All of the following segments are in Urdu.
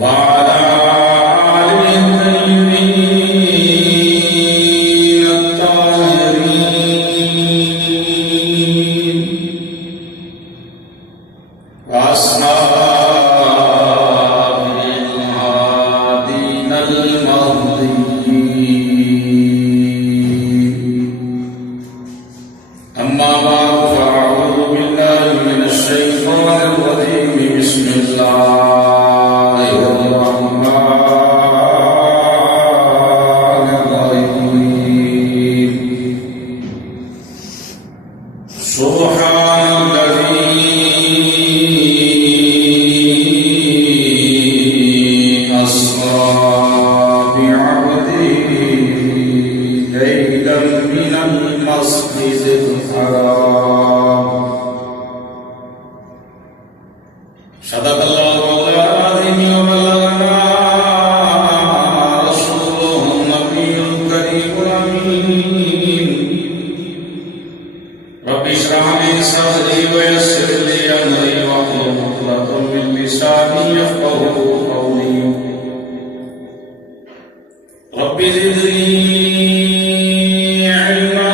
وعلى آله الطيبين الطاهرين وأصحابه الهادين المهديين. أما بعد فأعوذ بالله من الشيطان الرجيم. بسم الله الرحمن الرحيم. سبحان الذي أسرى بعبده ليلا من المسجد الحرام. صدق الله العظيم وبلغنا رسوله النبي الكريم الأمين. رب اشرح لي صدري ويسر لي أمري واحلل عقدة من لساني يفقهوا قولي. رب زدني علما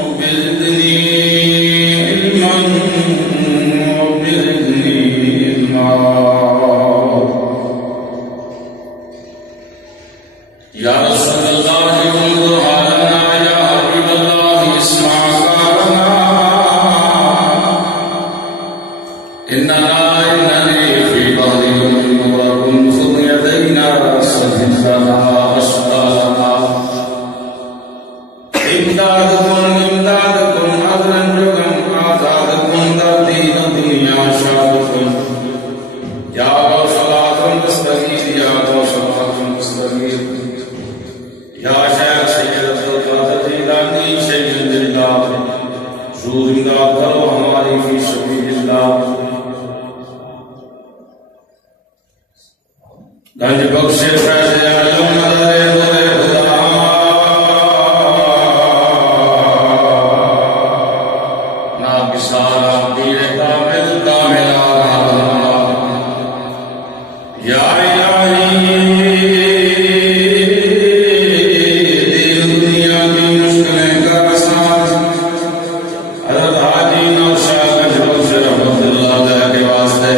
رب زدني علما رب زدني علما. يا رسول الله انظر علينا، يا حبيب الله اسمع قولنا. إنني في ظهر مبارك خذ يدينا سدد لنا أشقالنا. إمدادكم أذنجكم آزادكم دين الدنيا شادكم. يا غوث الأعظم تستغيث، يا غوث الأعظم تستغيث. يا شيخ سيد القادر جیلانی سید اللہ، زور امداد کرو ہماری فی سبیل اللہ. گنج بخش فیض عالم مدد نور خدا. ناقصارا پیر کامل کامل آرہا. یا الہی دین دنیا کی مشکلیں کا آسان. حضرت حاجی نوشاہ گنج بخش رحمت اللہ علیہ کے واسطے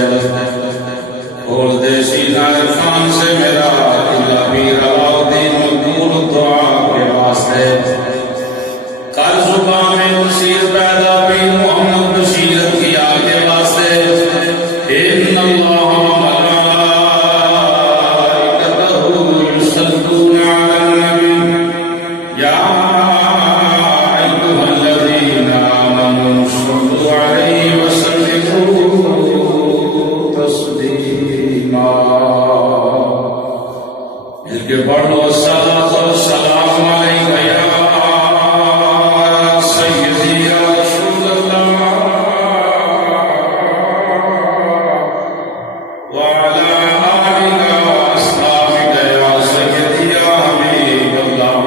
اور دیسی ناظرفان سے میرا اللہ پیر علاؤدین مقبول دعا کے واسطے. کل صبح میں بشیر پیدا پیر محمد بشیر کیا کے واسطے. ان اللہ وملائکتہ یصلون علی النبی یا ایھا الذین آمنوا صلوا علیہ وسلموا تسلیما. اس کے پڑھ لو الصلاۃ والسلام علیک یا سیدی یا رسول اللہ وعلی آلک واصحابک یا سیدی یا حبیب اللہ.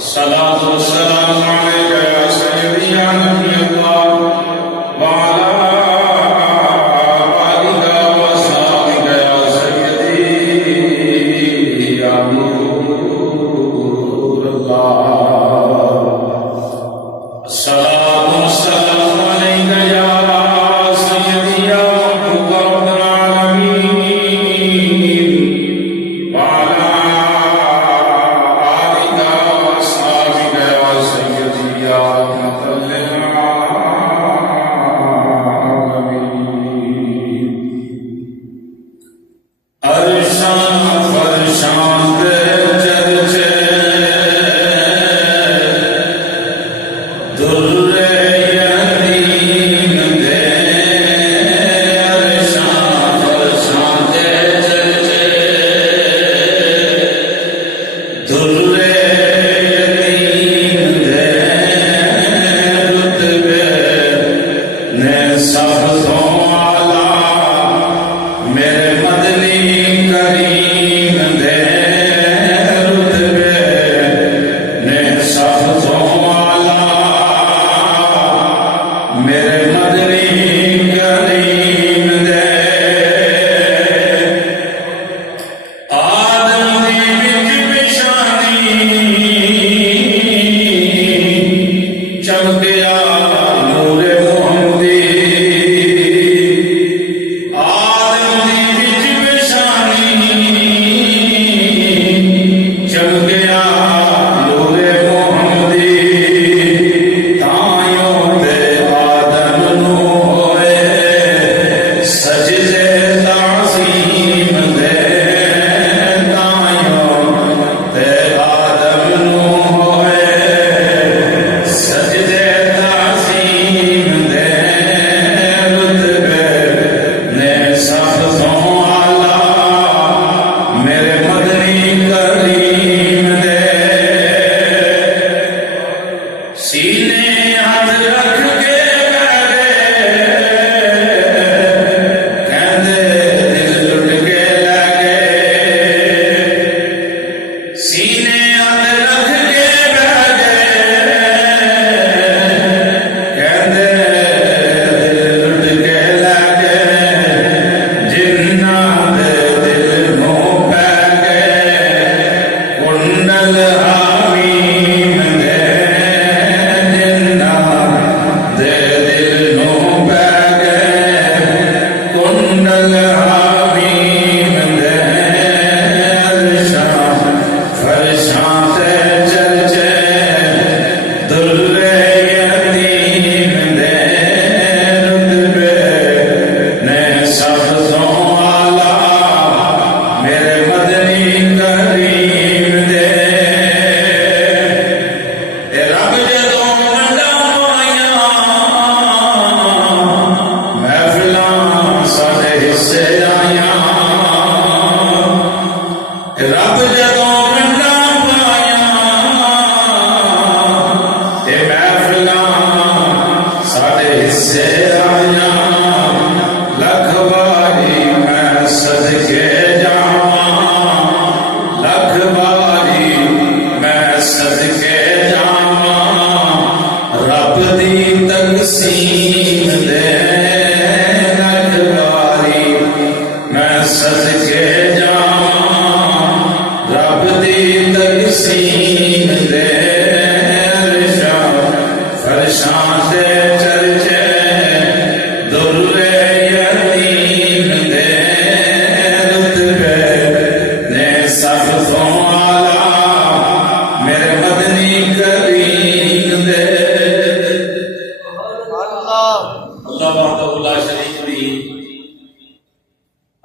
الصلاۃ والسلام علیک یا سیدی یا نبی اللہ وعلی آلک واصحابک یا سیدی یا حبیب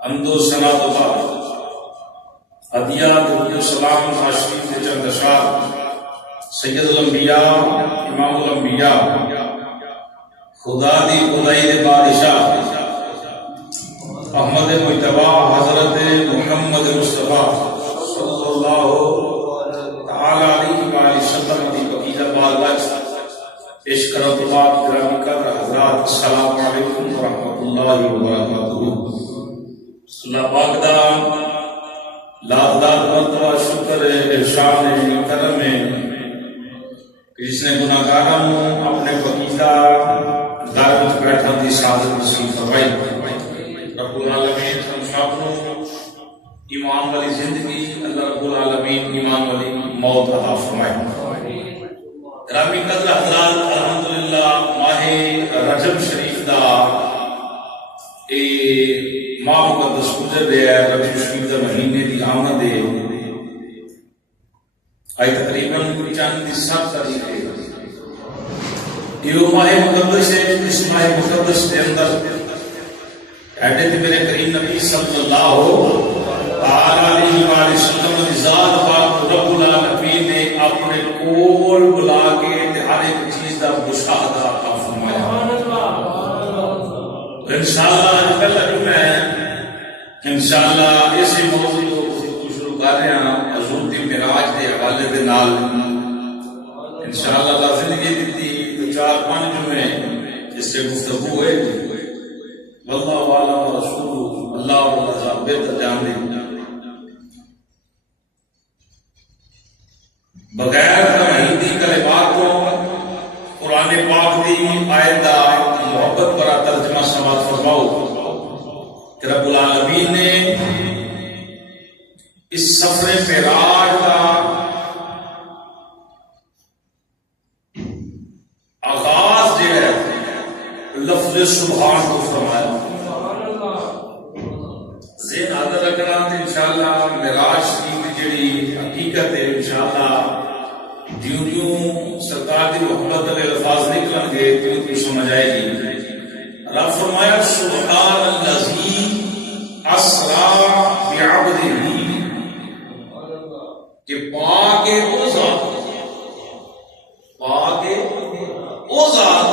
حمد و ثنا تو بعد ہدیہ درود و سلام تشریف کے چند اشعار سید الانبیاء امام الانبیاء خدا دی خدائی دے بادشاہ احمد مجتبی حضرت محمد مصطفیٰ صلی اللہ تعالی علیہ وآلہ وسلم دی بقیہ بارگاہ پیش کرو تو بعد گرامی قدر حضرات السلام علیکم ورحمۃ اللہ وبرکاتہ۔ اللہ پاک دا لاکھ لاکھ مرتبہ شکر احسان کرم ہے کہ جس نے گناہگاراں نوں اپنے بقیہ گھر وچ بیٹھن دی سعادت نصیب فرمائی۔ رب العالمین ہم سب نوں ایمان والی زندگی، اللہ رب العالمین ایمان والی موت عطا فرمائے۔ گرامی قدر حضرات، الحمدللہ ماہ رجب شریف دا اے ماہ مقدس گزر رہا ہے، ربیع شریف دا مہینے دی آمد ہے، آج تقریباً چند 7 تاریخ ہے۔ یہ ماہ مقدس ہے، اس ماہ مقدس کے اندر ایڈے تھے میرے کریم نبی صلی اللہ تعالی علیہ وآلہ وسلم کی ذات پاک رب العالمین نے اپنے کول بلا کے ہر ایک چیز کا مشاہدہ عطا فرمایا۔ انشاءاللہ پہلا جمعہ ہے، انشاءاللہ اسی موضوع کو شروع کر رہے ہیں حضور دی معراج کے حوالے دے نال۔ انشاءاللہ اللہ زندگی دیتی تو 4-5 جمعے اس سے گفتگو ہوئے گی۔ واللہ اعلم رسول اللہ تعالی بہتر جان دے۔ بغیر توحیدی کلمات کو قرآن پاک دی آیت دا محبت برا ترجمہ سماعت فرماؤ کہ رب العالمین نے اس سفر معراج کا آغاز جو ہے لفظ سبحان کو فرمایا۔ ذہن حاضر رکھنا تو انشاءاللہ معراج شریف جڑی حقیقت ہے انشاءاللہ جیوں جیوں سرکار دی محبت والے الفاظ نکلن گے تیوں تیوں سمجھ آئے گی۔ رب فرمایا سبحان الذی اسری بعبدہ، کہ پاک او ذات، پاک او ذات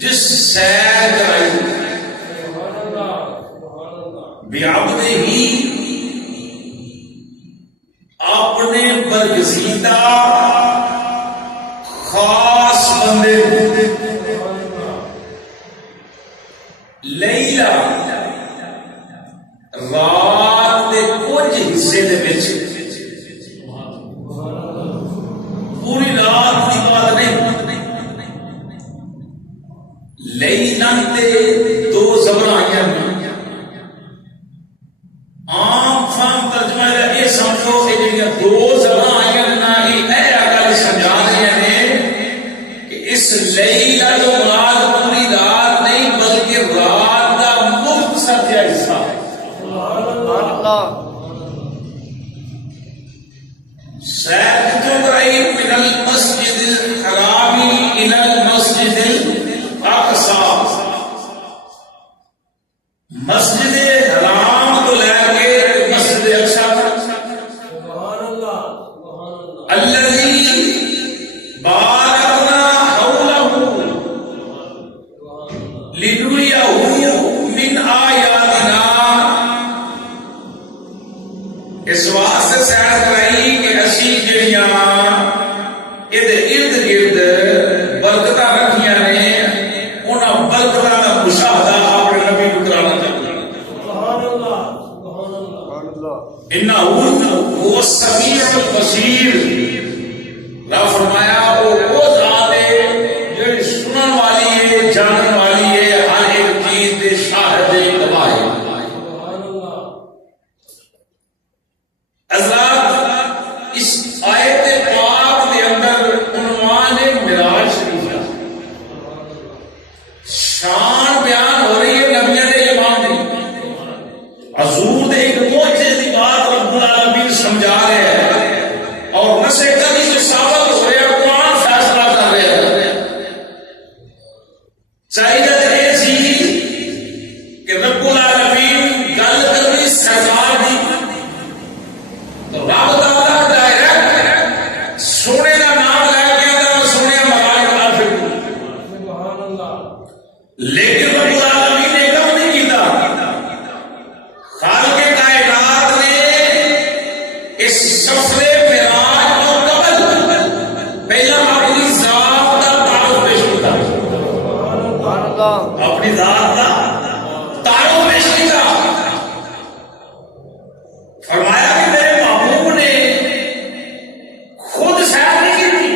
جس سیر کرائی بعبدہ ہی اپنے برگزیدہ خاص بندے لیلا رات دے کچھ حصے دے وچ، پوری رات دی بات نہیں، لیلن تے 2 زبر آئیاں، عام فہم ترجمہ یہ سمجھو کہ جڑیاں 2 زبر آئیاں نہ اے اگل سمجھا رہے ہیں کہ اس لیلہ جو مراد پوری رات نہیں بلکہ رات کا مختصر کیا حصہ ہے۔ سیر کتوں کرائی؟ من المسجد الحرام الى المسجد الاقصی، مسجد حرام تو لے کے مسجد اقصی الذی بارکنا حولہ لنریہ من آیاتنا، اس واسطے سیر کرائی کہ اسی جڑیاں ادھر ارد گرد برکتاں رکھیاں نے انہاں برکتاں دا مشاہدہ اپنے نبی کو کرانا چاہیے۔ انہ هو السمیع البصیر، رب فرمایا وہ ذات ہے جو سنن والی ہے، جانن والی ہے، ہر ایک چیز دے شاہد گواہ ہے۔ حضرات اس آیت پاک دے اندر عنوان ہے معراج شریف کا، شان بیان ہو رہی ہے نبیوں دے امام دی، حضور دے ایک معجزے دی بات رب العالمین سمجھا رہے ہیں، اور نہ لیکن رب العالمین نے کم نہیں کیتا، خالق کائنات نے اس سفر معراج کو قبل پہلا اپنی ذات کا تعارف پیش کیا، اپنی ذات کا تعارف پیش کیا، فرمایا کہ میرے محبوب نے خود سیر نہیں کی،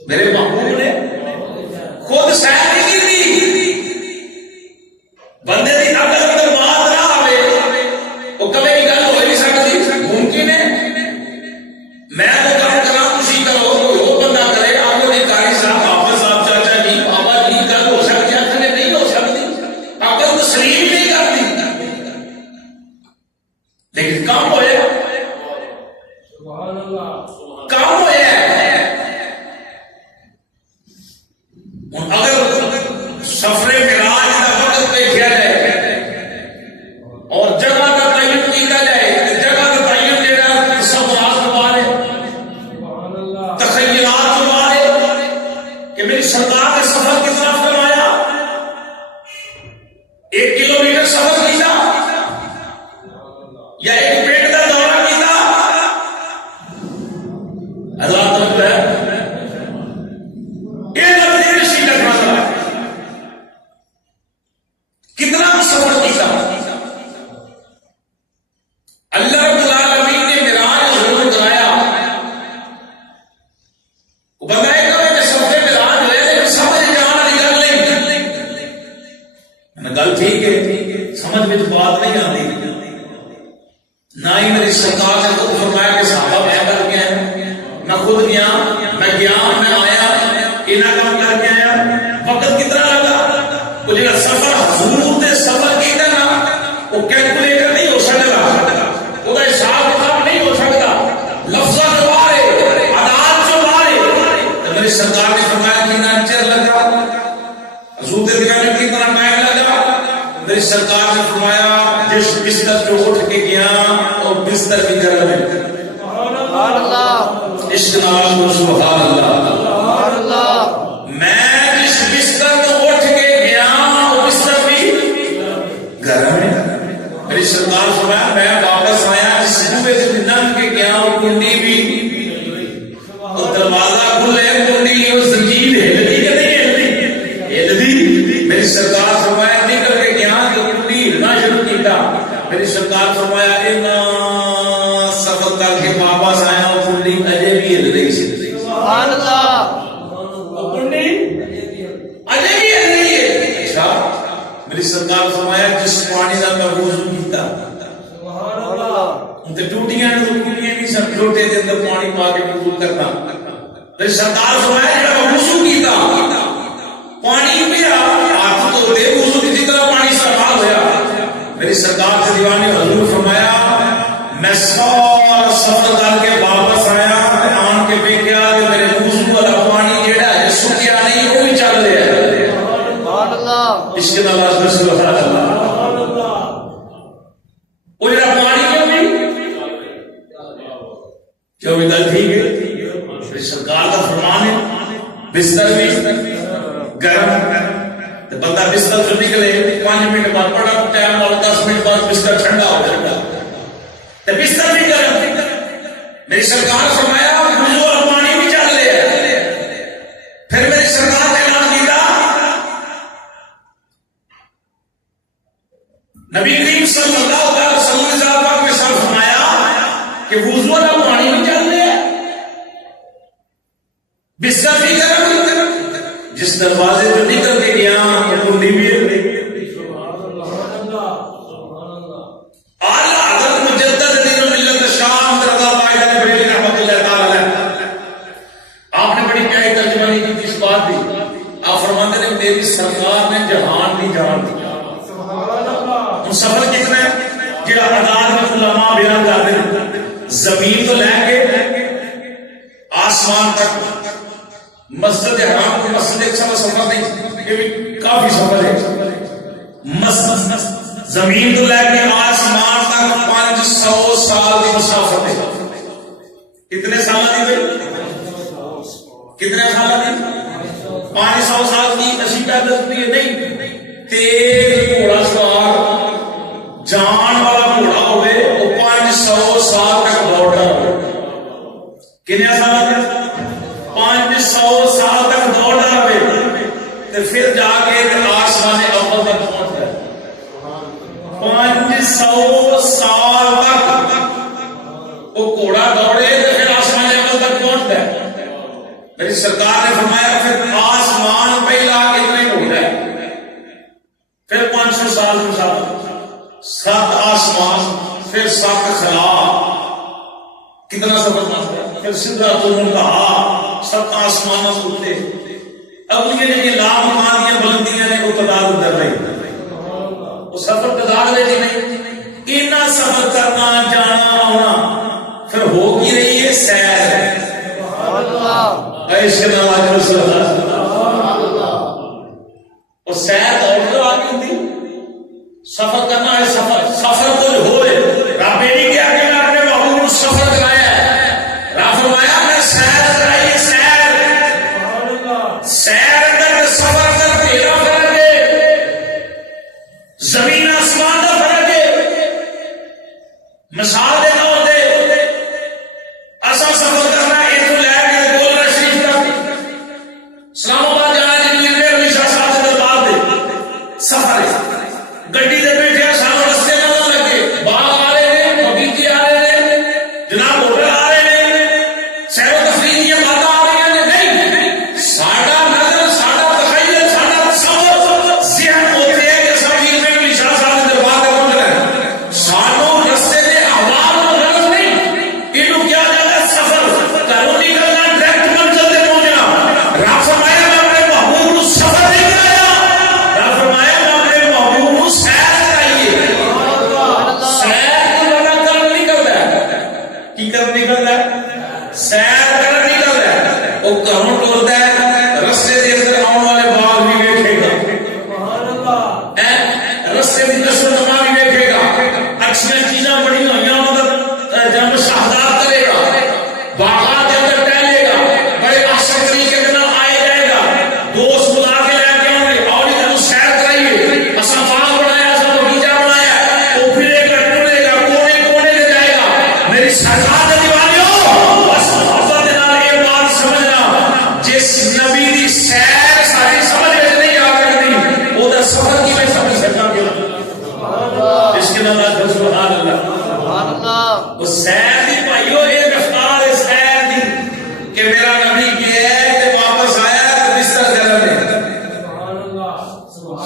میرے محبوب نے خود سیر نہیں کی، بندے کی عقل اندر بات نہ آئے وہ کبھی بھی گل ہو نہیں سکتی، ممکن ہے میں تو کام کرا خوشی کرو وہ بندہ کرے آگے نہیں کاری صاحب آپ صاحب چاچا جی بابا جی گل ہو سکتی ہے نہیں ہو سکتی، عقل تسلیم نہیں کرتی، لیکن کام ہوئے کام ہوئے اگر سفر معراج کا وقت دیکھا جائے اور جگہ کا تعین کیا جائے، جگہ کا تعین جہاں تصورات بارے تخیلات بارے کہ میری سرکار نے سفر کتنا فرمایا، 1 کلومیٹر سفر کیا یا ایک پیٹ کا دورہ کیا، اللہ تعالیٰ کتنا سفر کیا، اللہ رب العالمین نے معراج ضرور کرایا، وہ بندہ ایک کہ سفر معراج ہوئے لیکن سمجھ جانا نکل نہیں، گل ٹھیک ہے سمجھ میں تو بات نہیں آتی، نہ ہی میری سرکار نے تو فرمایا کہ صحابہ میں کر کے آیا، میں خود گیا میں آیا انہاں کام کر کے آیا، وقت کتنا لگا، وہ جگہ سفر حضور نے سفر کیتا نا وہ کیلکولیٹر نہیں ہو سکتا، وہ حساب کتاب نہیں ہو سکتا، لفظاں جو بارے عداد جو بارے، تو میری سرکار نے فرمایا کتنا چر لگا، حضور نے دکھانے کتنا ٹائم لگا، میری سرکار نے فرمایا جس بستر جو اٹھ کے گیا اور بستر بھی گرم ہے، عشق نواز سبحان اللہ، میں جس بستر کو اٹھ کے گیا وہ بستر بھی گرم ہے، میری سرکار فرمایا میں واپس آیا جس کنویں سے ننگ کے گیا وہ کنڈی بھی، وہ دروازہ کھلے کنڈی وہ زنجیر ہلدی کہ نہیں ہلدی، میری سرکار فرمایا نکل کے گیا جو کنڈی ہلنا شروع کیتا، میری سرکار فرمایا سفر کر کے واپس آیا وہ کنڈی اجے بھی ہل رہی سی، سبحان اللہ، وہ کنڈی اجے بھی ہل رہی ہے، اچھا میری سرکار فرمایا جس پانی کا میں وضو کیتا، سبحان اللہ، ان تے ٹوٹیاں نہیں سب لوٹے دے اندر پانی پا کے وضو کرنا، میری سرکار فرمایا جڑا وضو کیتا پانی پیا ہاتھ تو دے وضو کی طرح پانی استعمال ہویا، میری سرکار سے دیوانے حضور فرمایا میں سارا سفر کر کے واپس آیا آن کے دیکھا کہ میرے وضو والا پانی جڑا ہے سکیا نہیں وہ بھی چل رہا ہے، سبحان اللہ، اس کے نواز سبحان اللہ، وہ جڑا پانی کیوں بھی گل ٹھیک ہے، سرکار کا فرمان ہے بستر بھی گرم، بندہ بستر سے نکلے 5 منٹ بعد بڑا ٹائم اور 10 منٹ بعد بستر ٹھنڈا ہو جاتا ہے، بستر بھی گرم، میری سرکار فرمایا وضو اور پانی بھی چل لیا، پھر میری سرکار نے اعلان کیا نبی کریم صلی اللہ علیہ وسلم نے ساتھ فرمایا کہ وضو اور پانی بھی چل لیا، بستر بھی گرم، جس دروازے جو نکل کے گیا وہ کنڈی بھی ہل گئی، میری سرکار نے جہان کی جان دیا، سفر کتنا ہے جڑا عداد میں علماء بیان کرتے ہیں، زمین تو لے کے آسمان تک، مسجد حرام کو مسجد ایک سفر نہیں، یہ بھی کافی سفر ہے، زمین تو لے کے آسمان تک 500 سال کی مسافت ہے، کتنے سال دی بھائی، کتنے سال دی 500 سال کی اسی پیدل ہوئی ہے نہیں، تیز گھوڑا سوار جان والا گھوڑا ہوئے وہ 500 سال تک دوڑتا ہوئے. کتنے سال تک؟ 500 سال تک دوڑتا ہوئے تو پھر جا کے آسمان اول تک پہنچتا ہے. 500 سال تک وہ گھوڑا دوڑے تو پھر آسمان اول تک پہنچتا ہے. میری سرکار نے فرمایا پھر آسمان پہلا کتنے ہوتا ہے، پھر 500 سال مسافر، 7 آسمان، پھر 7 خلا، کتنا سفر پہنچتا ہے، پھر سدرۃ المنتہا، 7 آسمان ہوتے. اب یہ لامکان بلندیاں نے وہ تعداد ادھر نہیں، وہ سفر تعداد ہے نہیں، اتنا سفر کرنا جانا آنا پھر ہو کی رہی ہے سیر. ایسے نواز اور سیر دوڑ آگے ہوتی، سفر کرنا ہے. سفر کوئی ہوئے رب نہیں کیا کہ میں اپنے محبوب سفر کرایا ہے، رب فرمایا میں سیر کرائی. سیر کر سفر کر تیرا فرق ہے، زمین آسمان کا فرق ہے. مثال دینا ہوتے ایسا سفر کرنا ہے تو لے کے گولڈن شریف تک اسلام آباد جانا جی میرے شاہ صاحب کے دربار دے سفر ہے. گڈی دے بیٹھے سانو رستے نہ لگے، باغ آ رہے ہیں، بغیچے آ رہے ہیں، جناب ہوٹل آ رہے ہیں، سیر و تفریح کی باتیں آ رہی ہیں. نہیں، ساڈا نظر ساڈا تخیل ساڈا تصور ذہن ہوتے ہیں کہ سب چیز میں بھی شاہ صاحب کے دربار پہ پہنچ رہے ہیں. سانو رستے کے احوال میں غلط نہیں، انہوں کیا جاتا ہے سفر کروں نکلنا ڈائریکٹ منزل پہ پہنچنا. رب فرمایا میں اپنے محبوب کو سفر نہیں کرایا، رب فرمایا میں اپنے محبوب کو سیر کرائیے. سیر کی بنا کر نکلتا ہے، کی کر نکلتا ہے، سیر کر نکلتا ہے. وہ گھروں ٹورتا ہے، رستے کے اندر آنے والے باغ بھی دیکھے گا، رستے کی نشو و نما بھی دیکھے گا، اچھی چیزاں بڑی ہوئی جب شاہدار کرے گا، باغات کے اندر ٹہلے گا، بڑے اچھے طریقے کے نام آئے جائے گا، دوست بلا کے لے کے آؤں گے اور ادھر سیر کرائیے. ایسا باغ بنایا، ایسا بغیچہ بنایا، وہ پھرے گا ٹورے گا، کونے کونے لے جائے گا. میری سرکار نے دیوالیوں بس محبت نال یہ بات سمجھنا، جس نبی دی سیر ساری سمجھ میں نہیں آ سکتی وہ دا سفر کی میں سمجھ سکتا ہوں. اس کے نام سبحان اللہ. وہ سیر دی بھائیو یہ رفتار ہے سیر دی کہ میرا نبی گیا ہے کہ واپس آیا ہے تو بستر گرم ہے.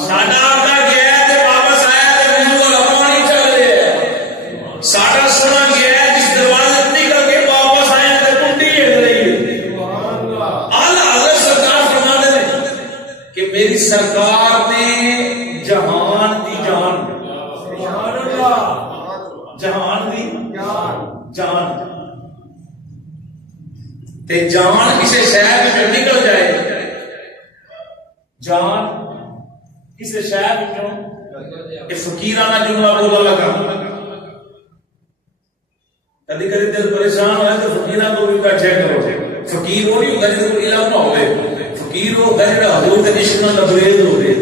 ساڈا آقا گیا ہے تو واپس آیا ہے تو وضو والا پانی چل رہا ہے. ساڈا سونا گیا ہے جس دروازے سے نکل کے واپس آیا ہے تو کنڈی ہل رہی ہے. اعلیٰ حضرت سرکار فرماتے ہیں کہ میری سرکار نے جہان دی جان، جہان دی جان تے جان کسی شہر میں نکل جائے، جان کسی شہر میں فقیرانہ جملہ بولا لگا. کبھی کبھی دل پریشان ہوئے تو فقیران کو بھی بیٹھے کرو. فقیر وہ نہیں ہوگا جس کو علم نہ ہوئے، فقیر وہ ہوگا جڑا حضور کے نشان لبریز ہوئے،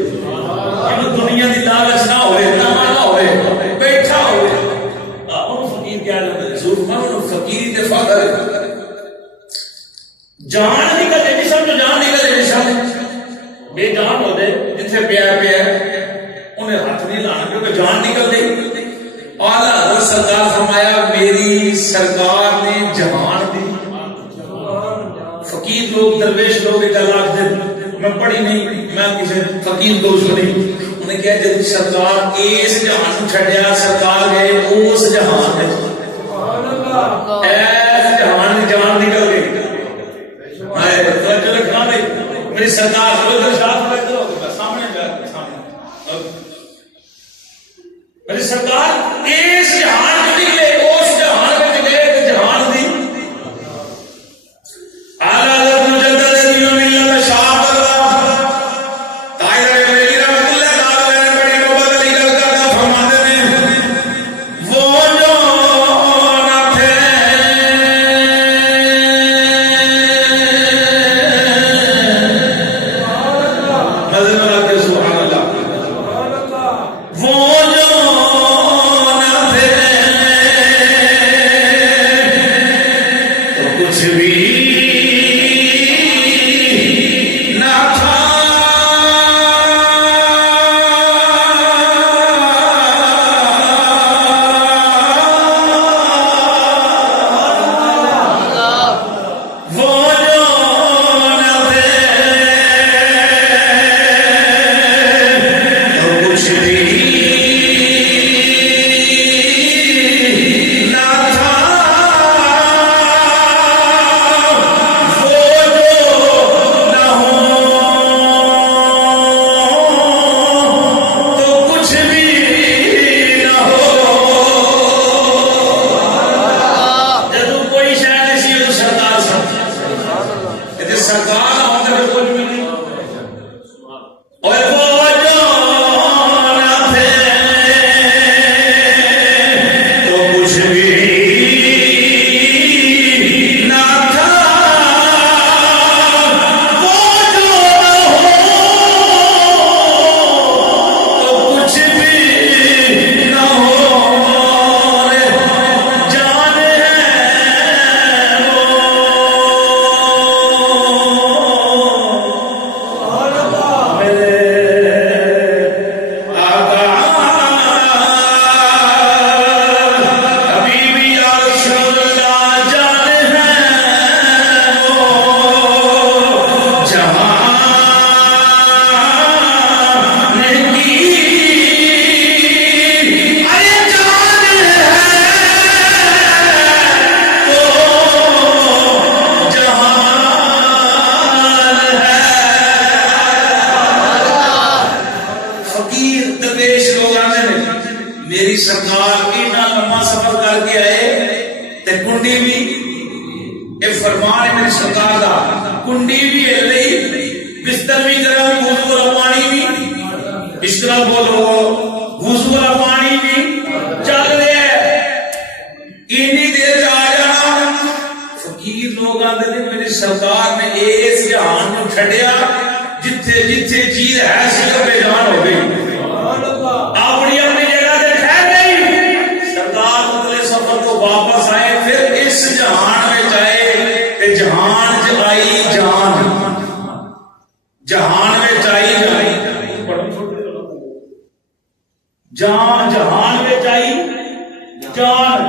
دنیا کی لالچ نہ ہوئے، تما نہ ہوئے، بیٹھا ہوئے. فقیر کیا فقیری کے فخر جان نکل جائے جسم جو جان نکل جائے جسم بے جان ہو دے جتنے پیار پیار انہیں ہاتھ نہیں لانا کیونکہ جان نکل گئی. اعلیٰ حضرت سرکار فرمایا میری سرکار نے جہان دی. فقیر لوگ درویش لوگ ایک لاکھ دن میں پڑھی نہیں، میں کسی فقیر دوست نہیں. انہیں کہا جب سرکار اس جہان چھڑیا سرکار گئے اس جہان میں ایس جہان کی جان نکل گئی. میری سرکار سامنے میری سرکار اس جہان میں نکلے اس جہان میں نکلے جہان دی میری سرکار اتنا لمبا سفر کر کے آئے تے کنڈی بھی اے فرمان ہے میری سرکار دا کنڈی بھی ہل رہی بستر بھی کرا وضو والا پانی بھی اس طرح بولو وضو والا پانی بھی چل رہا ہے اتنی دیر آ جانا فقیر لوگ آتے تھے میری سرکار نے اس جہان کو چھڈیا جتھے جتھے چیز ہے سی بے جان ہو گئی اپنی اپنی جگہ تے ٹھہر گئی سرکار اگلے سفر کو واپس آئے پھر اس جہان میں آئے تے جہان چ آئی جان جہان میں آئی جان جہان میں آئی جان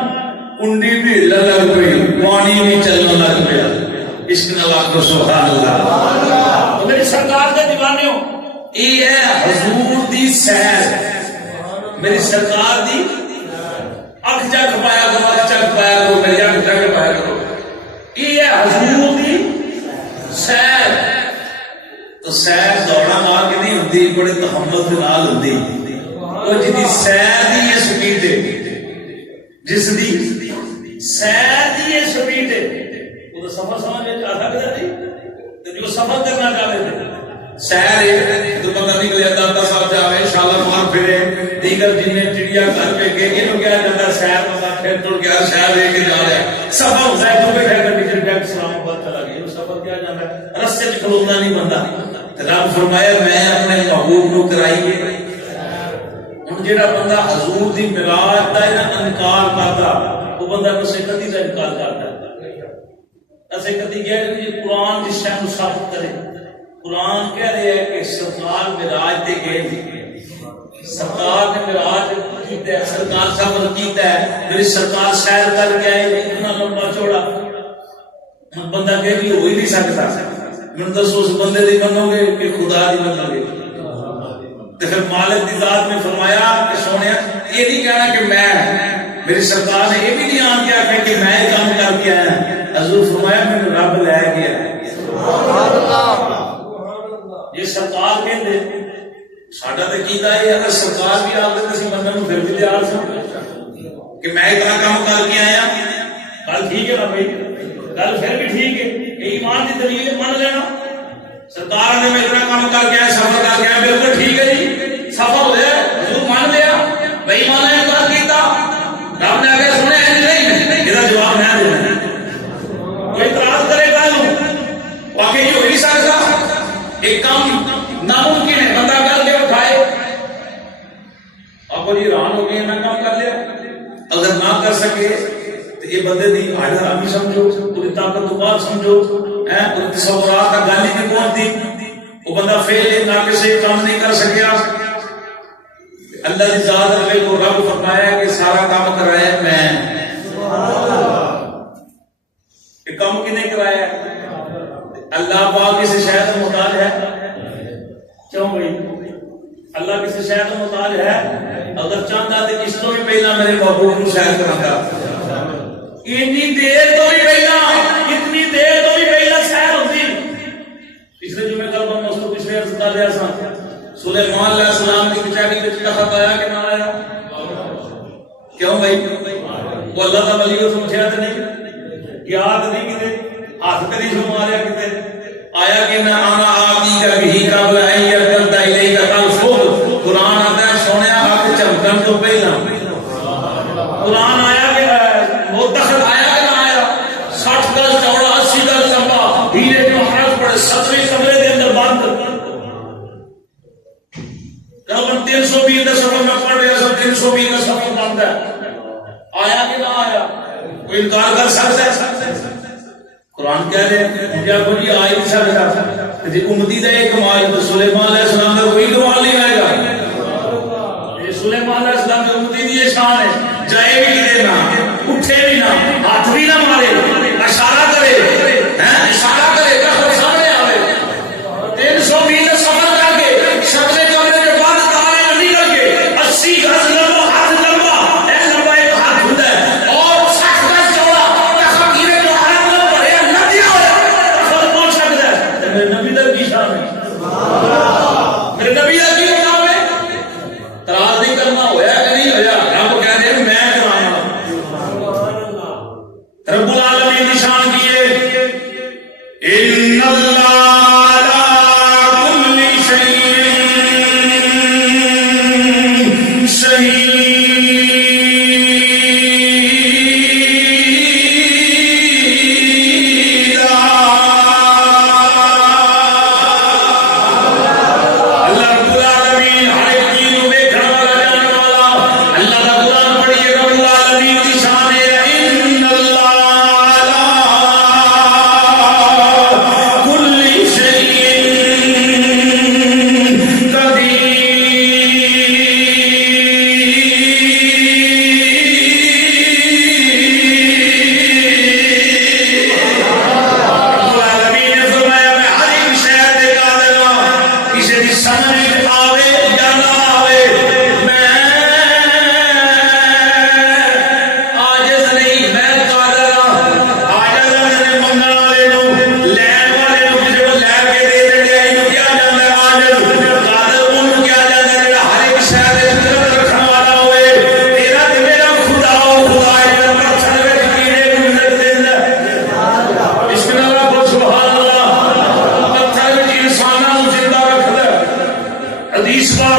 کنڈی بھی ہلن لگ پئی پانی بھی چلنے لگ پیا اس کے نواز کو سبحان اللہ میری سرکار کے دیوانے ہو یہ ہے حضور دی سیر میری سرکار دی اکھ جگ پایا کرو اکھ جگ پایا کرو میری اکھ جگ پایا کرو یہ ہے حضور دی سیر تو سیر دوڑا مار کے نہیں ہوتی بڑے تحمل کے نال ہوتی وہ جی سیر دی یہ سپیڈ ہے جس دی سیر دی یہ سپیڈ ہے وہ تو سفر سمجھ میں آتا کیا تھی جو سفر کرنا چاہتے تھے سیر ہے تو بندہ نکلے داتا صاحب جاوے شالا مار پھرے دیگر جنہیں چڑیا گھر پہ کے انہوں کیا جاتا سیر بندہ پھر ٹوڑ کے شہر لے کے جا رہا ہے سفر ہوتا ہے تو بیٹھے کر نیچے ڈائریکٹ اسلام آباد چلا گیا وہ سفر کیا جاتا ہے رستے میں کھلوتا نہیں بندہ رب فرمایا میں اپنے محبوب کو کرائیے ہوں جہاں بندہ حضور دی معراج دا انکار کرتا وہ بندہ اسے کدی کا انکار کرتا ایسے کدی کہہ رہے کہ قرآن جس ٹائم ثابت کرے قرآن کہہ رہے ہیں کہ سرکار معراج تے گئے سرکار نے معراج کیتا ہے سرکار سفر کیتا ہے میری سرکار سیر کر کے آئے اتنا لمبا چوڑا بندہ کہہ کہ ہو ہی نہیں سکتا میں دسو اس بندے دی منو گے کہ خدا دی منو گے تو پھر مالک دی ذات میں فرمایا کہ سونے یہ نہیں کہنا کہ میں میری سرکار نے یہ بھی نہیں آن کیا کہ میں کام کر کے آیا حضور فرمایا میں رب لے گیا یہ سرکار کے دے ساڈا تے کیتا ہے اگر سرکار بھی آ کے اسی بندے نوں پھر بھی تیار سن کہ میں اتنا کام کر کے آیا گل ٹھیک ہے نا بھائی گل پھر بھی ٹھیک ہے ایمان کی دلیل مان لینا سرکار نے میں اتنا کام کر کے آیا سفر کر کے آیا بالکل ٹھیک ہے جی سفر ہو گیا حضور مان لیا بھائی مان نے کر کیتا رب نے آگے سنے نہیں یہ جواب میں دینا کوئی اعتراض کرے گا واقعی یہ ہو نہیں سکتا ایک کام ناممکن ہے بندہ کر کے اٹھائے آپ جی حیران ہو گئے نہ کام کر لیا اگر نہ کر سکے تو یہ بندے دی حاضر آمی سمجھو پوری طاقت و بات سمجھو پوری تصورات کا گالی نہیں پہنچتی وہ بندہ فیل نہ کسی کام نہیں کر سکیا اللہ کی ذات رہے کو رب فرمایا کہ سارا کام کرایا میں یہ کام کی نہیں کرایا اللہ پاک کسی شہر کو محتاج ہے کیوں بھائی اللہ کسی شہر کو محتاج ہے اگر چاہتا تو اس تو بھی پہلا میرے محبوب کو شہر کراتا اتنی دیر تو بھی پہلا اتنی دیر تو بھی پہلا شہر ہوتی پچھلے جمعے کل میں اس کو پچھلے عرض کر دیا سا سلیمان علیہ السلام کی بیچاری پہ لفظ آیا کہ نہ آیا کیوں بھائی وہ اللہ کا ولی کو سمجھا تو نہیں یاد نہیں کتے ہاتھ کری جو ماریا کتے آیا کہ نہ آنا آبی کا بھی قبل ایت کرتا الی کا الفضل قرآن آتا ہے سونے حق چمکن تو پہلا قرآن آیا کہ متخذ آیا کہ نہ آیا 60 گز چوڑا 80 گز لمبا ہیرے جو حرف پڑے 7ویں کمرے کے اندر بند 320 کا سفر میں پڑھ رہا سب 320 کا سفر بند ہے آیا کہ نہ آیا کوئی انکار کر سکتا ہے قرآن کہہ رہے ہیں مجھے آپ کو آئی نہیں سکتا جی امتی دا ایک کمال تو سلیمان علیہ السلام کا کوئی کمال نہیں آئے گا یہ سلیمان علیہ السلام کی امتی دی یہ شان ہے جائے بھی گرے نہ اٹھے بھی نہ ہاتھ بھی نہ مارے اشارہ کرے اشارہ کرے کر سامنے آئے 320 کا سفر کر کے شکلے کمرے کے بعد تارے نکل کے 80 گز لمبا ہاتھ لمبا ایک لمبا ایک ہاتھ ہوتا ہے اور 60 گز چوڑا تخت گرے جو حرم لمبا پڑے ندیا ہوا تخت پہنچ سکتا ہے میرے نبی در کی شان ہے میرے نبی در کی شان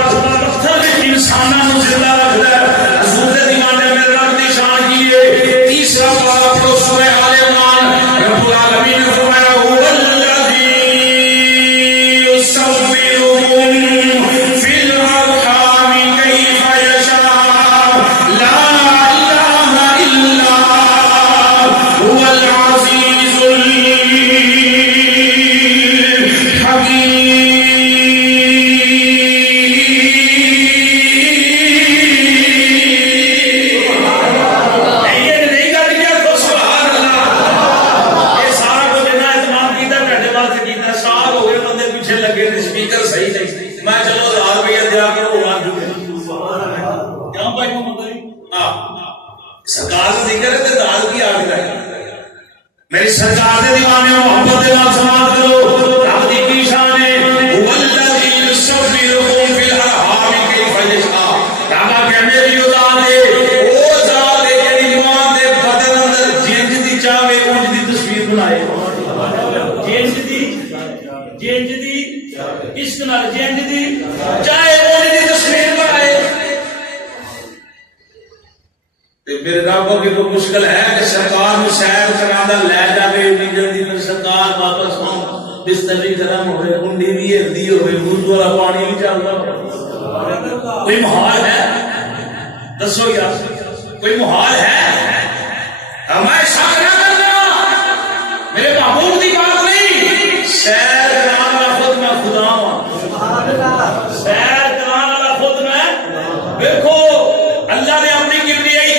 آسمان پتھر انسانوں زندہ رکھتا ہے. حضور دے دیوانے میں رب دی شان کی ہے. تیسرا پارا پڑھو سورہ آل عمران. رب العالمین نے فرمایا هو الذی یصوّرکم فی الارحام کیف یشاء لا الہ الا هو العزیز الحکیم. میری سرکار دے دیوانے محبت دے نال سماعت کرو. رب دی کی شان ہے هو الذی یصوّرکم فی الارحام کیف یشاء. رب کہ میری ذات ہے او ذات ہے جڑی ماں دے بدن اندر جنج دی چاہے اونج دی تصویر بنائے. جنج دی عشق نال جنج دی چاہے اونج دی تصویر بنائے. میرے رب کی تو مشکل ہے کہ سرکار میں سیر کرانا لے جاوے نہیں جلدی. پھر سرکار واپس ہوں بستر گرم ہوئے کنڈی بھی ہلدی ہوئے وضو والا پانی بھی چلتا. کوئی محال ہے؟ دسو یار کوئی محال ہے؟ ہمیں شک نہ کرنا میرے محبوب کی بات نہیں. سیر کرانا خود میں خدا ہوں. سیر کرانا خود میں دیکھو اللہ نے اپنی کبریائی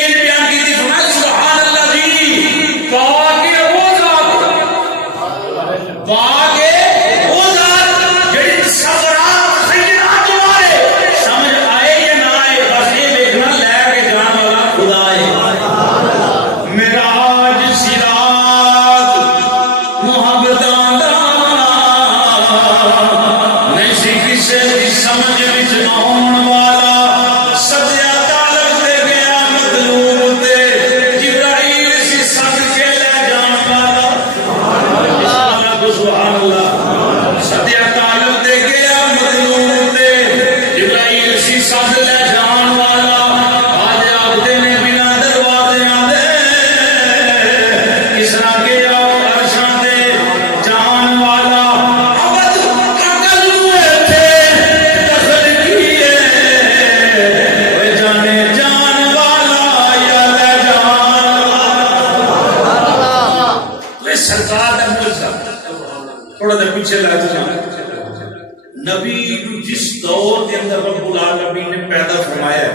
نبی جس دور کے اندر رب العالمین نے پیدا فرمایا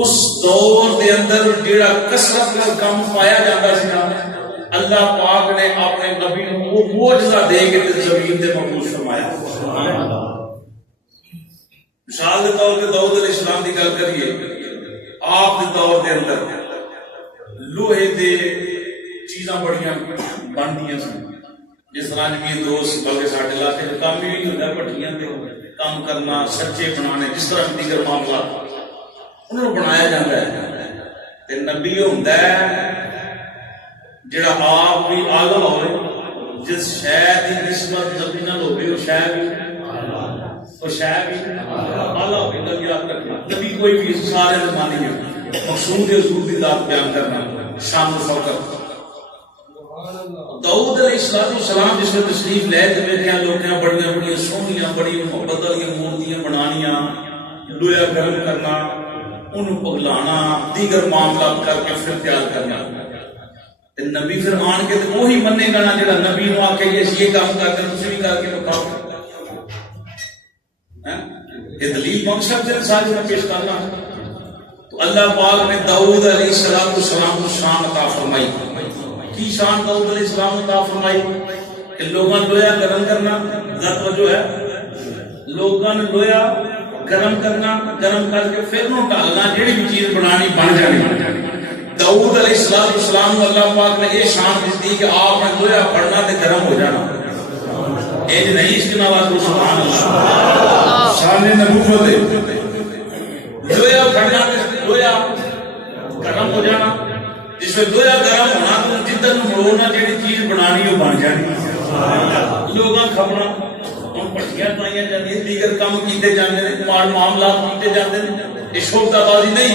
اس دور کے اندر جڑا کثرت کا کام پایا جاتا سی نا اللہ پاک نے اپنے نبی کو وہ معجزہ دے کے زمین تے مبعوث فرمایا. مثال کے طور پہ داؤد علیہ السلام کی گل کریے. آپ کے دور کے اندر لوہے دے چیزاں بڑیاں بنتی سن. جس طرح میرے دوست بلکہ سارے علاقے میں کام بھی نہیں ہوتا پٹھیاں پہ کام کرنا سچے بنانے جس طرح دیگر معاملات انہوں نے بنایا جاتا ہے. نبی ہوتا ہے جڑا آپ بھی آگاہ ہوئے جس شہر کی نسبت نبی نال ہوئے وہ شہر بھی آلہ ہوئے. گل یاد رکھنا نبی کوئی بھی سارے زمانے میں مقصود حضور کی ذات بیان کرنا شان و فوقت. داؤد علیہ السلام جس میں تشریف لے کے بیٹھے لوگوں بڑی بڑی سونیاں بڑی محبت والی مورتیاں بنانیاں لویا گرم کرنا ان پگلانا دیگر معاملات کر کے پھر تیار کرنا. نبی پھر آن کے تو وہی منے گا نا جڑا نبی نو آ کے یہ کام کر کے تسی بھی کر کے بتاؤ. یہ دلیل مقصد ہے ساری میں پیش کرنا. تو اللہ پاک نے داؤد علیہ السلام کو شان عطا فرمائی. کی شان داؤد علیہ السلام نے عطا فرمائی کہ لوگاں لویا گرم کرنا. ذات جو ہے لوگاں لویا گرم کرنا گرم کر کے پھر نو ڈالنا جڑی بھی چیز بنانی بن جانی. داؤد علیہ السلام کو اللہ پاک نے یہ شان دیتی کہ آپ نے لویا پڑھنا تے گرم ہو جانا. ایج نہیں اس کی نواز کو سبحان اللہ شان نبوت ہے. لویا پڑھنا تے لویا گرم ہو جانا. جس میں لویا گرم ہونا تو جدھر مڑونا جڑی چیز بنانی وہ بن جانی. لوگاں کھپنا خوشیاں پائیاں جاتی ہیں، دیگر کام کیتے جاتے ہیں، معاملات کیتے جاتے ہیں. یہ شوبدہ بازی نہیں،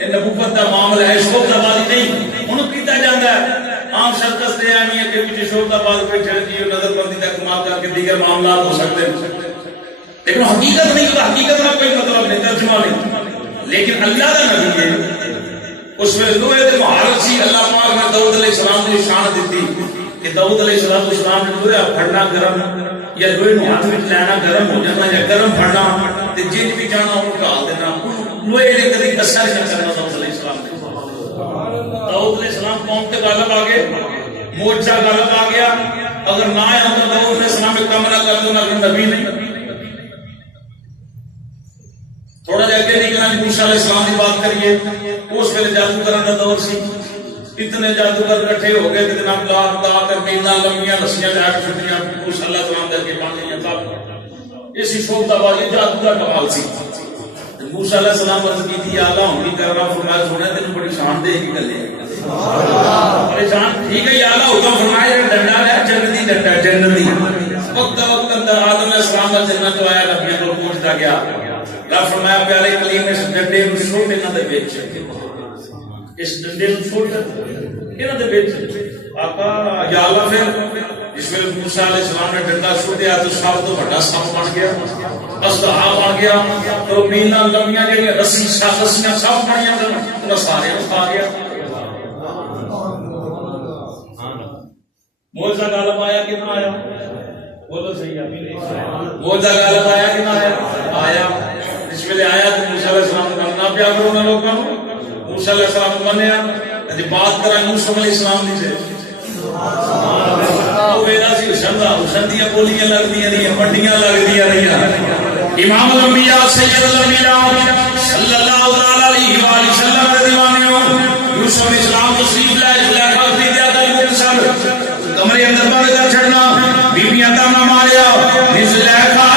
یہ نبوت کا معاملہ ہے، شوبدہ بازی نہیں انہوں کیتا جاتا ہے. عام شخص سے آنی ہے کہ مجھے شوبدہ باز بیٹھے رہتی ہے، نظر بندی تک کمال کر کے دیگر معاملات ہو سکتے ہیں، لیکن حقیقت نہیں ہوتا. حقیقت کا کوئی مطلب نہیں، ترجمہ نہیں. لیکن اللہ کا نبی ہے، اس میں لوہے کے مہارت سی. اللہ پاک نے داؤد علیہ السلام کو شان دیتی کہ داؤد علیہ السلام نے لوہا پھڑنا گرم یا لوہے نو ہاتھ وچ لینا گرم ہو جانا یا گرم پھڑنا تے جن بھی جانا ان ڈال دینا. لوہے نے کبھی اثر نہیں کرنا داؤد علیہ السلام نے. داؤد علیہ السلام قوم کے غالب آ گئے، موجہ غالب آ گیا. اگر نہ آیا تو داؤد علیہ السلام میں کم نہ کر دو نہ نبی نہیں. تھوڑا جا کے نکلنا موسیٰ علیہ السلام کی بات کریے. اس ویلے جادوگر کا دور سی، اتنے جادوگر کٹھے ہو گئے کہ جناب لا کر میلاں لمبیاں رسیاں لے کے چھٹیاں موسیٰ علیہ السلام دے کے پانی تھا. اسی شوبدہ بازی جادو کا کمال سی. موسیٰ علیہ السلام عرض کی تھی اللہ ہوں نہیں کر رہا، فرمایا سونا تینوں بڑی شان دے گی گلے پریشان. ٹھیک ہے یا اللہ حکم فرمایا ڈنڈا ہے جنتی ڈنڈا جنتی. وقت وقت اندر آدم علیہ السلام کا جنت تو آیا نبیوں کو پوچھتا گیا. اللہ فرمایا پیارے کلیم اس ڈنڈے نو چھوٹ انہاں دے وچ، اس ڈنڈے نو چھوٹ انہاں دے وچ. آقا یا اللہ پھر اس ویلے موسیٰ علیہ السلام نے ڈنڈا چھوٹیا تو سب تو بڑا سپ بن گیا، اژدہا بن گیا. تو میلاں لمبیاں جڑیاں رسی رسیاں سب بنیاں انہاں سارے کھا گیا. موجہ غالب آیا کہ نہ آیا؟ بولو صحیح ہے. موجہ غالب آیا کہ نہ آیا؟ آیا. اس ویلے آیا تو موسیٰ علیہ السلام کا نہ پیا کرو نہ لوگوں. موسیٰ علیہ السلام منیا تے بات کرا موسیٰ علیہ السلام دی سے او ویلا سی حسن دیاں بولیاں لگدیاں رہیاں، منڈیاں لگدیاں رہیاں. امام الانبیاء سید الانبیاء صلی اللہ تعالی علیہ والہ وسلم دے دیوانیوں یوسف علیہ السلام تشریف لائے زلیخا دی دیا گئی سب کمرے اندر بند کر چھڑنا. بیبیاں تانا ماریا زلیخا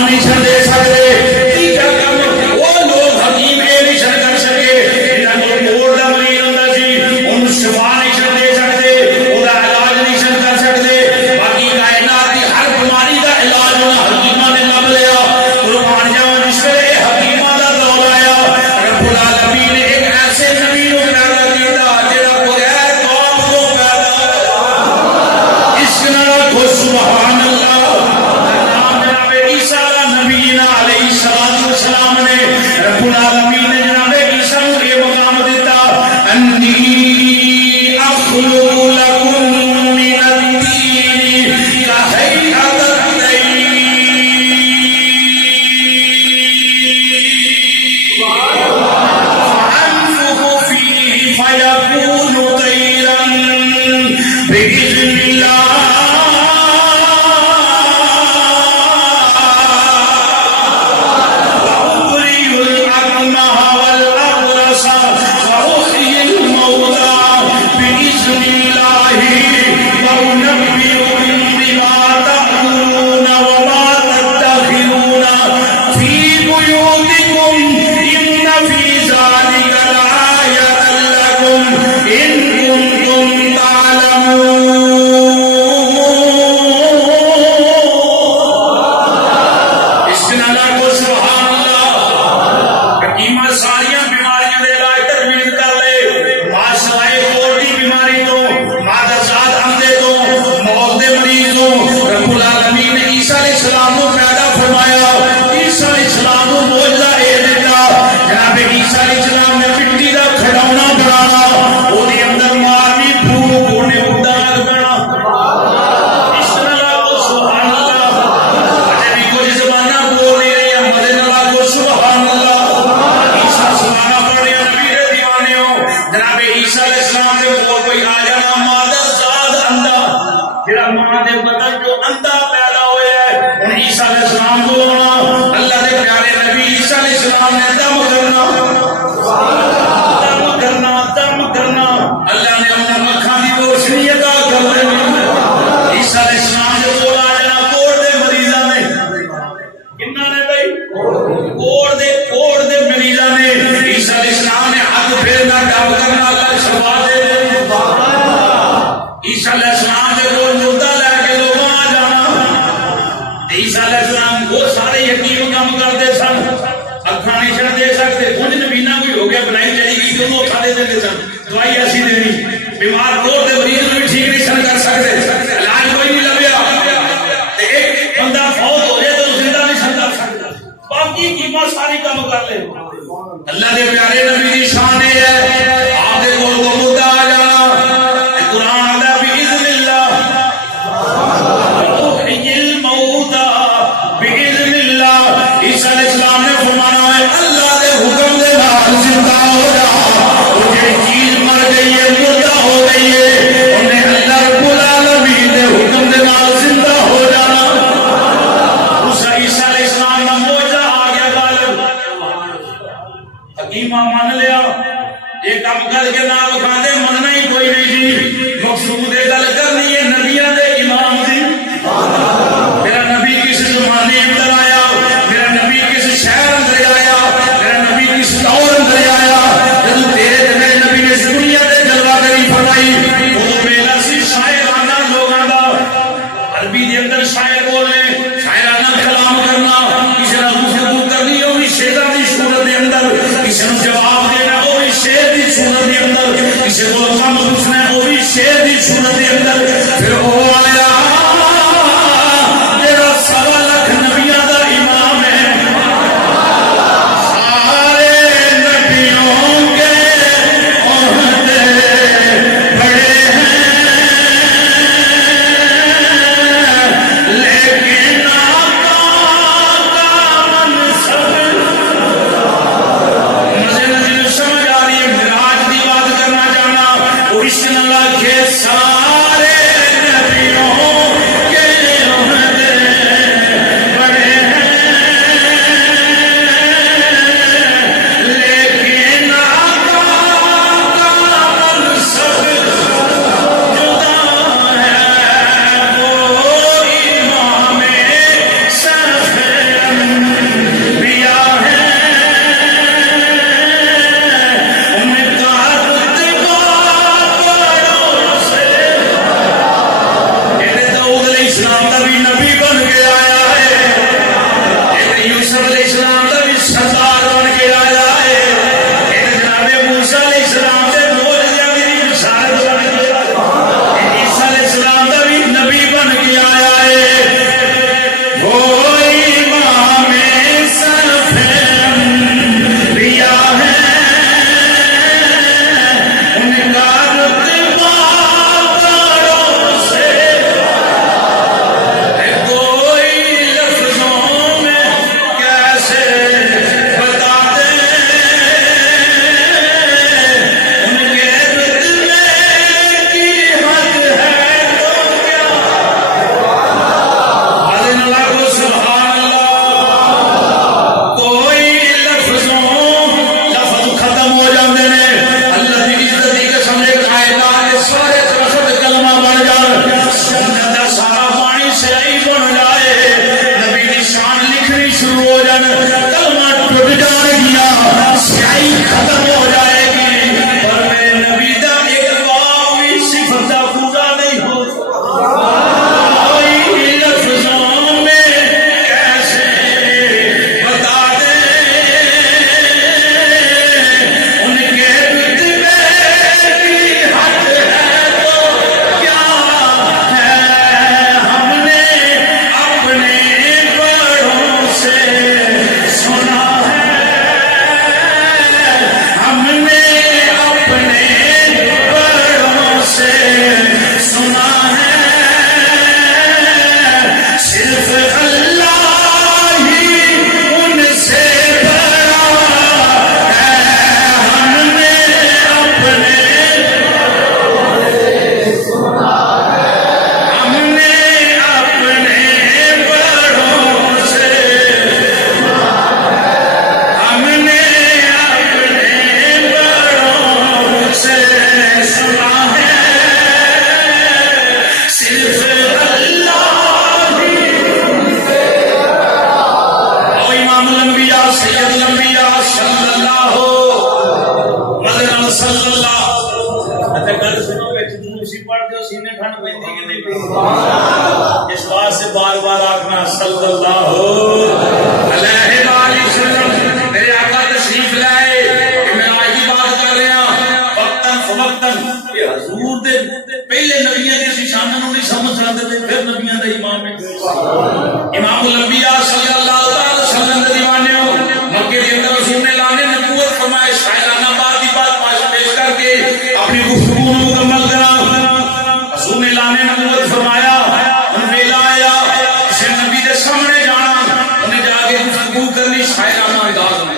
نہیں چھڑ رب العالمین نے جناب عیسیٰ کو یہ مقام دیتا انی اخلق لکم من الطین کہیئت الطیر فانفخ فیہ فیکون طیرا بإذن اللہ اللہ دے پیارے نبی دی شان ہے آپ دے کول کو مدعا آ جانا قرآن دا بإذن اللہ تحیی الموتى بإذن اللہ عیسیٰ علیہ السلام نے فرمایا ہے اللہ دے حکم دے نال زندہ ہو جا وہ جو چیز مر گئی ہے مردہ ہو گئی ہے انہیں اللہ رب العالمین دے حکم دے نال زندہ ہو جانا اس عیسیٰ علیہ السلام کا معجزہ آ گیا غالب حکیمہ مان لیا یہ کام کر کے نہ بکھاتے مننا ہی کوئی نہیں جی مقصود ہے گل کرنی ہے نبیوں دے امام دی میرا نبی کس زمانے اندر آیا میرا نبی کس شہر اندر آیا میرا نبی کس دور اندر آیا جب تیرے میرے نبی نے اس دنیا دے جلوہ گری فرمائی وہ میرا سی شاعرانہ لوگاں دا عربی دے اندر شاعر بولنے شاعرانہ کلام کرنا کسی نے گفتگو کرنی ہو بھی شیطان دی صورت دے اندر کسی نے جواب دینا وہ بھی شیر دی صورت دے اندر کسی کو کم پوچھنا وہ بھی شیر دی صورت دے اندر پھر وہ آیا میرا 1.25 لاکھ نبیوں دا امام ہے سارے نبیوں کے عہدے بڑے ہیں لیکن آقا کا منصب سمجھ آ رہی ہے معراج کی بات کرنا چاہنا وہ اس اللہ کے سارے اس بات سے بار بار آخنا صلی اللہ علیہ وآلہ وسلم. میرے آقا تشریف لائے کہ میں آج کی بات کر رہا وقتاً فوقتاً کہ حضور دے پہلے نبیوں کی شان نوں نہیں سمجھ رہے تھے پھر نبیوں دا امام امام الانبیاء صلی اللہ علیہ وسلم دے دیوانے ہو مکے کے اندر حضور نے لانے نبوت فرمائے شاعرانہ بات کی بات پیش کر کے اپنی گفتگو کو مکمل کرا. حضور نے لانے نبوت فرمایا ان ویلا آیا کسی نبی دے سامنے جانا انہیں جا کے گفتگو کرنی شاعرانہ انداز میں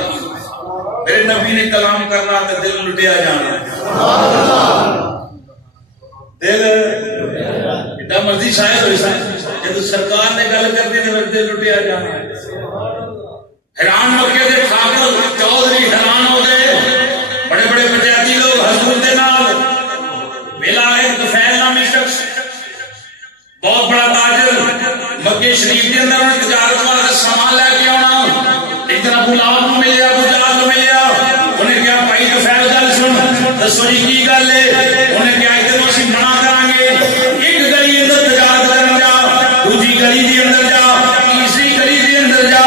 میرے نبی نے کلام کرنا تو دل لٹیا جانا دل اتنا مرضی شاعر ہوئی جب سرکار نے گل کرنی تو دل لٹیا جانا. حیران مکے دے ٹھاکر چودھری حیران ہو گئے بڑے بڑے پنچایتی لوگ حضور دے نال ویلا ایک طفیل نامی شخص بہت بڑا تاجر مکے شریف کے اندر انہیں تجارت والا سامان لے کے آنا ایک طرح ابو لہب کو ملیا ابو جہل کو ملیا انہیں کیا بھائی طفیل گل سن دسو جی کی گل ہے انہیں کیا ادھر اسی منع کریں گے ایک گلی اندر تجارت کرنا جا دوسری گلی دی اندر جا تیسری گلی دی اندر جا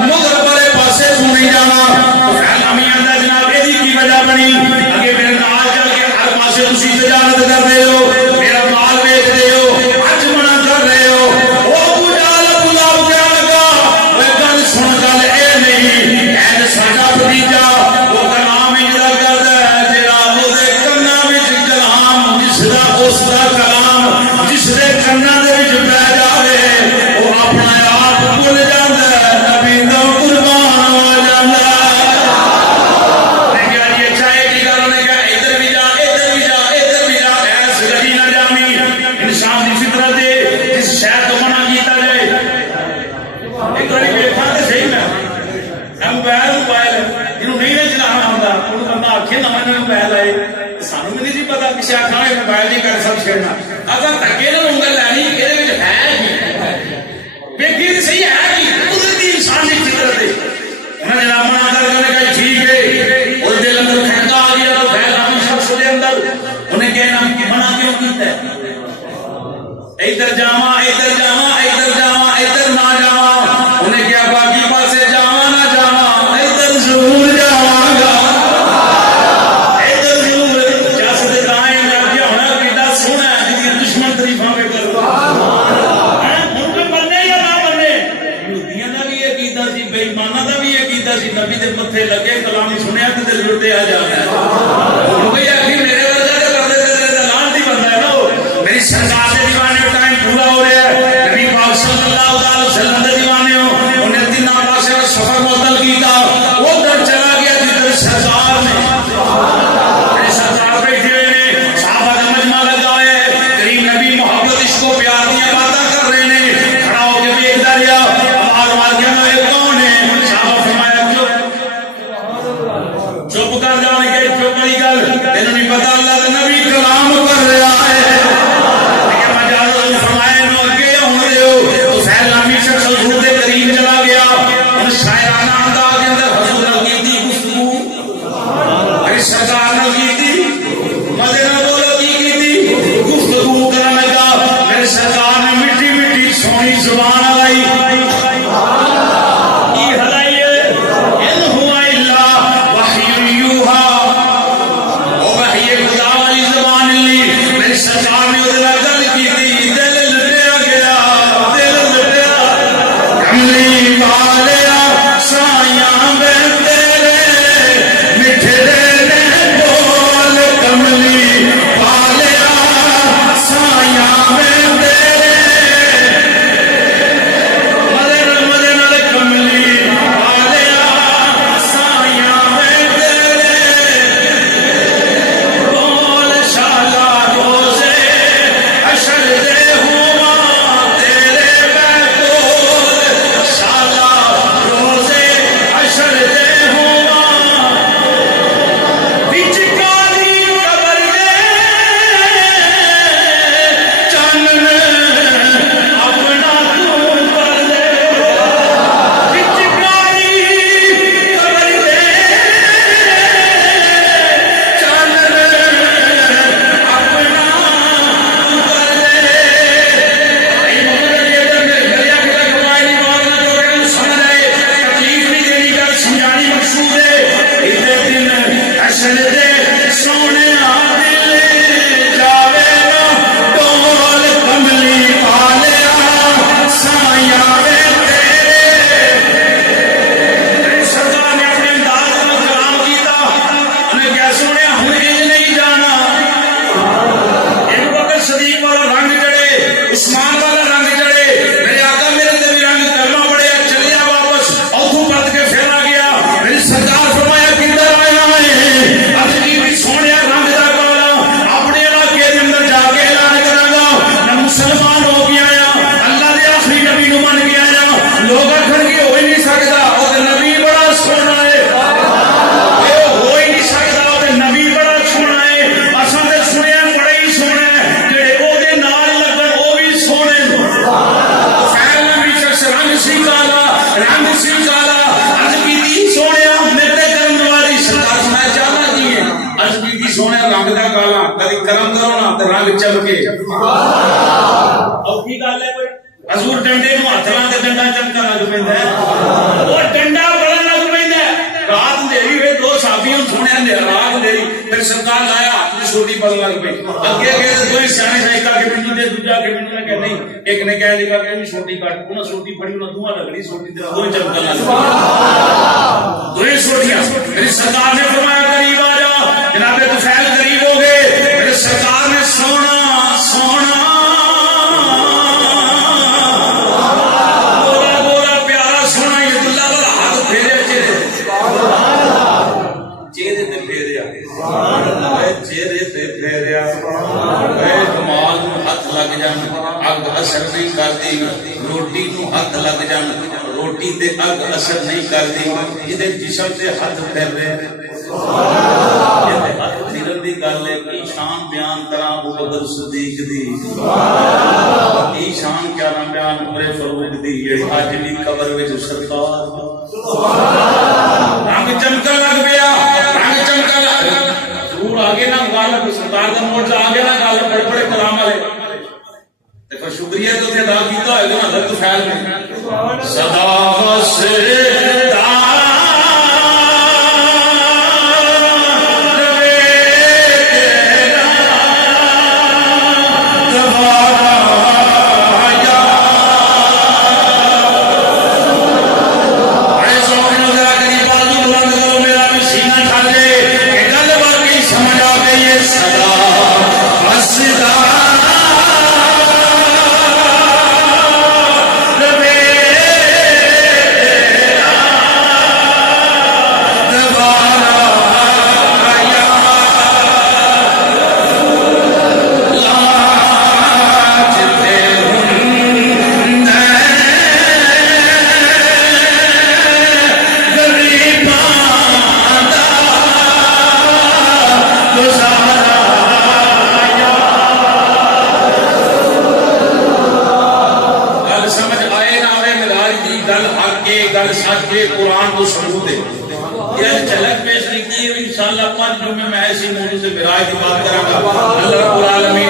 مگر پرے پاسے تو نہیں جانا. طفیل نامی اندر جناب یہ کی وجہ بنی اگے میرے نال چل کے ہر پاسے تسی تجارت کر رہے ہو میرا مال بیچ رہے ہو اج منع کر رہے ہو او ابو جہل ابو لہب کیا لگا وہ گل سن گل اے نہیں اے ساڈا بھتیجا وہ کلام اجرا کردا ہے جڑا او دے کنا وچ کلام جس دا اس دا کلام جس دے کنا دے وچ بہ جاوے او اپنا آپ بھول جاندا ہے نبی دا قربان ہو جاندا ہے. کسی آخر موبائل نہیں کر سب چھیڑنا اگر دھکے نہ انگل لینی یہ ہے کہ صحیح ہے کہ قدرتی انسان کی فطرت ہے انہیں جناب منع کر کے ٹھیک ہے اور دل اندر کھڑکا آ گیا تو پھیل نامی شخص کے اندر انہیں کہنا منع کیوں کیتا ہے ادھر جاواں ادھر جاواں ادھر جاواں ادھر نہ جاواں انہیں کیا باقی پاسے جاواں نہ جاواں ادھر ضرور جاواں گا نبی دے متھے لگے کلام سنیا تو دل لٹیا جاتا ہے میرے ورگا کرتے لانتی بنتا ہے نا میری سرکار کے دیوانے ٹائم پورا ہو رہا ہے نبی پاک صلی اللہ علیہ وسلم کے دیوانے ہو انہیں تین پاسے سفر معطل کیتا ادھر چلا گیا جدھر سرکار نے سرکار بیٹھے ہوئے نے صحابہ کا مجمع لگا ہے کریم نبی محبت اس کو پیار دیا باتیں کر رہے ہیں کھڑا ہو کے دیکھتا رہا آواز مار کے نا یہ کون ہے صحابہ فرمایا چپ کر جانے کے چپ نہیں گل تینوں نہیں پتا اللہ کا نبی کلام کر رہا ہے لیکن میں جا رہا ہوں فرمایا نو اگے ہوں رہے ہو تو سہل نامی شخص حضور کے قریب چلا گیا ان شاعرانہ انداز کے اندر حضور نال کیتی گفتگو ارے سرکار نال کیتی مزے نال بولو کی کیتی گفتگو کرنے لگا میرے سرکار نے میٹھی میٹھی سونی زبان آئی سرکار نے گل کی دل لٹیا گیا دل لٹیا کملی والیا سایاں تیرے میٹھے سجدے سونے دل جاوے گا ڈول کملی پالیا سائیاں وے تیرے سرکار نے اپنے انداز میں کلام کیتا انہیں کیا سونے ہم نہیں جانا ایک وقت صدیق والا رنگ چڑھے عثمان والا رنگ چڑھے میرے آقا میرے تے بھی رنگ کرنا پڑے چلیا واپس اتوں پلٹ کے پھر آ گیا میری سرکار فرمایا کدھر آیا ہے ارض کی بھی سونے رنگ دا کالا اپنے علاقے دے اندر جا کے اعلان کراں گا میں مسلمان ہو گیا اللہ دے آخری نبی نو من گیا لوگ آخر کی ہو ہی نہیں سکتا وہ نبی بڑا سونا ہے ہو ہی نہیں سکتا وہ نبی بڑا سونا ہے اصل تے سنیا بڑے ہی سونے جڑے او دے نال لگن او بھی سونے خیر نبی شخص رنگ سی کالا عرض کی سونے میرے کرم والی سرکار میں چاہنا جی ہے عرض کی سونے رنگ دا کالا کدی کرم کرو نا تے رنگ چمکے اب کی گل ہے کوئی حضور ڈنڈے نو ہاتھ لا کے ڈنڈا چمکا لگ پیندا ہے وہ ڈنڈا بڑا لگ پیندا ہے رات اندھیری ہوئے دو صحابیوں سونے رات اندھیری پھر سرکار لایا ہاتھ میں چھوٹی پل لگ پئی اگے گئے دوئی سیانے شاہی کہ مینوں دے دوجا کہ مینوں نے کہ نہیں ایک نے کہا جی کہ میں چھوٹی کاٹ انہاں چھوٹی پڑی انہاں دوواں لگڑی چھوٹی تے دوئی چمکا لگ پئی دوئی چھوٹیاں میری سرکار نے فرمایا قریب آ جا جناب طفیل قریب ہو گئے میرے سرکار نے سونا چہرے تے پھیریا کمال نو ہاتھ لگ جان اگ اثر نہیں کرتی روٹی نو ہاتھ لگ جان روٹی تے اگ اثر نہیں کرتی جدے جسم تے ہاتھ پھیر رہے ہاتھ پھرن دی گل ہے کی شان بیان کراں ابو بکر صدیق دی کی شان کیا نہ بیان عمر فاروق دی اج بھی قبر وچ سرکار رنگ چمکا لگ پیا رنگ چمکا لگ آگے نہ گل سرکار کا موٹ آگے نہ گل بڑے بڑے کلام والے دیکھو شکریہ تو تے ادا کیتا ہوئے نا حضرت فیل میں صدا وسدا قرآن کو ثبوت ہے یہ جھلک پیش کی انشاءاللہ 5 جمعے میں ایسی موضوع سے براہ کی بات کروں گا اللہ رب العالمین